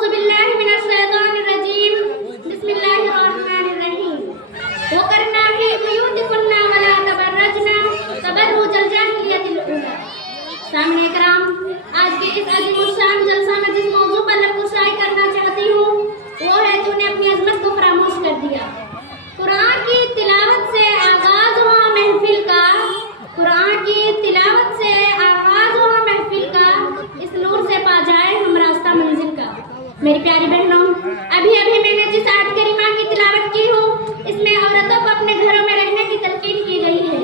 اعوذ باللہ من الشیطان الرجیم بسم اللہ الرحمن الرحیم وقرنا فی بیوتکن ولا تبرجنا تبرج الجاہلیۃ الاولی. سامعین کرام، آج کے اس عظیم الشان جلسہ میں جس موضوع پر نقاشی کرنا چاہتی ہوں وہ ہے تو نے اپنی عظمت کو فراموش کر دیا. قرآن کی تلاوت سے آغاز ہوا محفل کا، قرآن کی تلاوت سے آغاز ہوا محفل کا، اس نور سے پا جائے ہم راستہ منزل کا. میری پیاری بہنوں، ابھی میں نے جس آیت کریمہ کی تلاوت کی ہوں اس میں عورتوں کو اپنے گھروں میں رہنے کی تلقین کی گئی ہے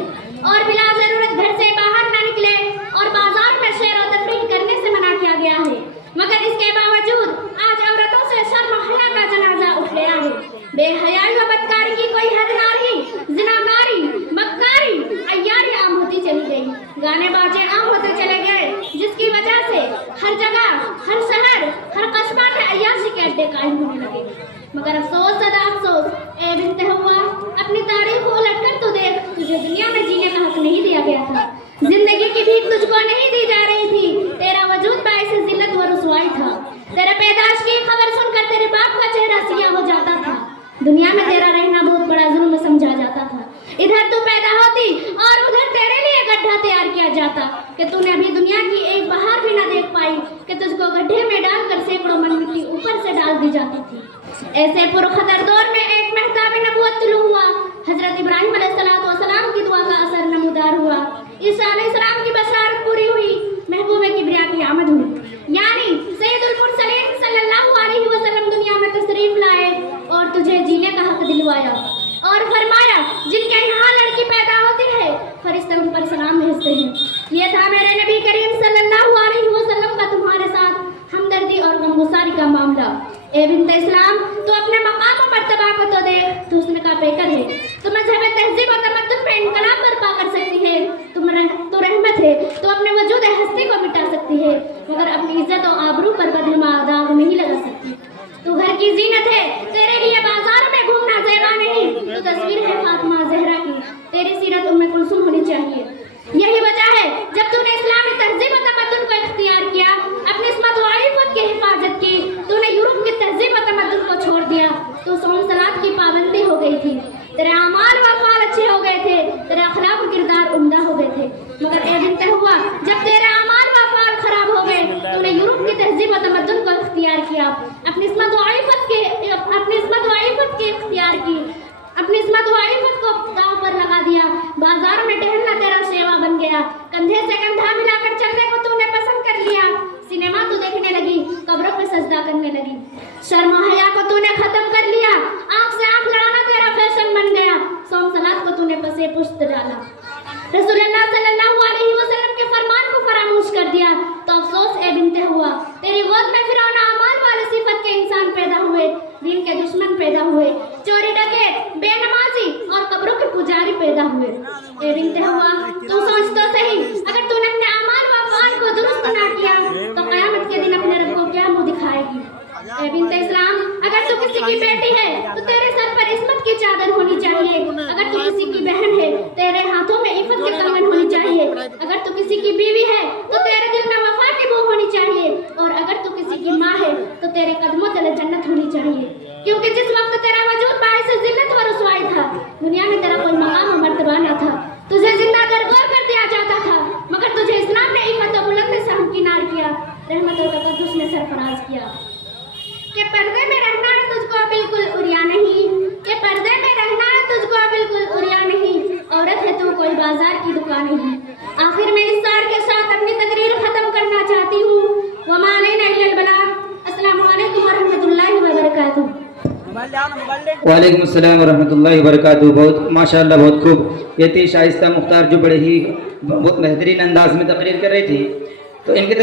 اور بلا ضرورت گھر سے باہر نہ نکلے اور بازار میں سیر و تفریح کرنے سے منع کیا گیا ہے. مگر اس کے باوجود آج عورتوں سے شرم و حیا کا جنازہ اٹھ گیا ہے. بے حیائی و بدکاری کی کوئی حد نہ رہی، زناکاری، مکاری، عیاری عام ہوتی چلی گئی، گانے باجے عام ہوتے چلے گئے، جس کی وجہ سے ہر جگہ، ہر شہر، ہر قصبہ میں عیاشی کے اڈے قائم ہونے لگے. مگر افسوس صدا افسوس، اے بنت ہوا، اپنی تاریخ کو الٹ کر تو دیکھ، تجھے دنیا میں جینے کا حق نہیں دیا گیا تھا، زندگی کی بھیک تجھ کو نہیں دی جا رہی تھی، تیرا وجود باعث ذلت و رسوائی تھا. تیرے پیدائش کی خبر سن کر تیرے باپ کا چہرہ سیاہ ہو جاتا تھا، دنیا میں تیرا رہنا بہت بڑا ظلم سمجھا جاتا تھا. ادھر تو پیدا ہوتی اور ادھر تیرے لیے گڈھا تیار کیا جاتا کہ تو نے ابھی دنیا کی ایک بہار بھی نہ دیکھ پائی کہ تجھ کو گڈھے میں ڈال کر سینکڑوں من مٹی اوپر سے ڈال دی جاتی تھی. ایسے پرخطر دور میں ایک مہتاب نبوت طلوع ہوا، حضرت ابراہیم علیہ السلام کی دعا کا اثر نمودار ہوا، عیسیٰ علیہ السلام کی بشارت پوری ہوئی، محبوب کبریا کی آمد ہوئی، یعنی سید المرسلین صلی اللہ علیہ وسلم دنیا میں تشریف لائے اور تجھے جینے کا حق دلوایا اور فرمایا جن کے یہاں لڑکی پیدا ہوتی ہے فرشتے ان پر سلام بھیجتے ہیں. یہ تھا میرے نبی کریم صلی اللہ علیہ وسلم کا تمہارے ساتھ ہمدردی اور غمگساری کا معاملہ. اے بنت اسلام، تو اپنے مقام و مرتبہ کو تو دیکھ، تو حسن کا پیکر ہے، تو مذہب تہذیب و تمدن پہ انقلاب برپا کر سکتی ہے، تو رحمت ہے، تو اپنے وجود ہستی کو مٹا سکتی ہے، مگر اپنی عزت و آبرو پر بدنما داغ نہیں لگا سکتی. تو گھر کی زینت ہے، تیرے لیے بازاروں میں گھومنا زیبا نہیں، تو تصویر ہے فاطمہ زہرا کی، تیری سیرت ام کلثوم ہونی چاہیے. یہی وجہ ہے جب تو نے اسلامی تہذیب و تمدن کو اختیار کیا، اپنی عصمت و عفت کی حفاظت کی، تو نے یورپ کی تہذیب و تمدن کو چھوڑ دیا، تو صوم صلاۃ کی پابندی ہو گئی تھی، تیرے اعمال و افعال اچھے ہو گئے تھے، تیرے اخلاق و کردار عمدہ ہو گئے تھے. مگر اے بنت ہوا، جب تیرے اعمال و افعال خراب ہو گئے تو نے یورپ کی تہذیب و تمدن کو اختیار کیا، اپنی عصمت و عفت کو داؤ پر لگا دیا، بازار میں ٹہلنا تیرا سیوا بن گیا، کندھے سے کندھا ملا کر چلنے کو تو نے پسند کر لیا، سینما تو دیکھنے لگی، قبروں پہ سجدہ کرنے لگی، شرم و حیا کو تو نے ختم کر لیا، آنکھ سے آنکھ لڑانا تیرا فیشن بن گیا، صوم صلاۃ کو تو نے پسے پشت ڈالا، رسول اللہ صلی اللہ علیہ وسلم کے فرمان کو فراموش کر دیا. تو افسوس اے بنت ہوا، تیری گود میں فرعون اعمال والے صفت کے انسان پیدا ہوئے، دین کے دشمن پیدا ہوئے، چوری ڈکیت، بے نمازی اور قبروں کے پجاری پیدا ہوئے. اے بنت ہوا، تو سوچ تو صحیح، اگر تو نے اپنے اعمال و افعال کو درست نہ کیا تو قیامت کے دن اپنے رب کو کیا منہ دکھائے گی. اے بنت اسلام، اگر تو کسی کی بیٹی ہے تو تیرے سر پر عصمت کی چادر ہونی چاہیے، اگر تو کسی کی بہن ہے تیرے ہاتھوں میں عفت کی کمر ہونی چاہیے، اگر تو کسی کی بیوی ہے تو تیرے دل میں وفا کی بو ہونی چاہیے، اور اگر تو کسی کی ماں ہے تو تیرے قدموں تلے جنت ہونی چاہیے. کیونکہ جس وقت تیرا وجود باعث ذلت و رسوائی تھا، دنیا میں تیرا کوئی مقام و مرتبہ نہ تھا، تجھے زندہ درگور کر دیا جاتا تھا، مگر تجھے اسلام نے عفت و بلندی سے ہمکنار کیا، رحمت و تقدس میں سرفراز کیا. کہ پردے میں رہنا ہے تجھ کو بالکل عریا نہیں، کہ پردے میں رہنا ہے تجھ کو بالکل عریا نہیں، عورت ہے تو کوئی بازار کی دکان نہیں. آخر میں اس شعر کے ساتھ اپنی تقریر ختم کرنا چاہتی ہوں. وما علینا الا البلاغ. السلام علیکم ورحمۃ اللہ وبرکاتہ. وعلیکم السلام ورحمۃ اللہ وبرکاتہ. بہت ماشاءاللہ، بہت خوب. یہ تھی شائستہ مختار جو بڑے ہی بہت بہترین انداز میں تقریر کر رہی تھی. تو ان کی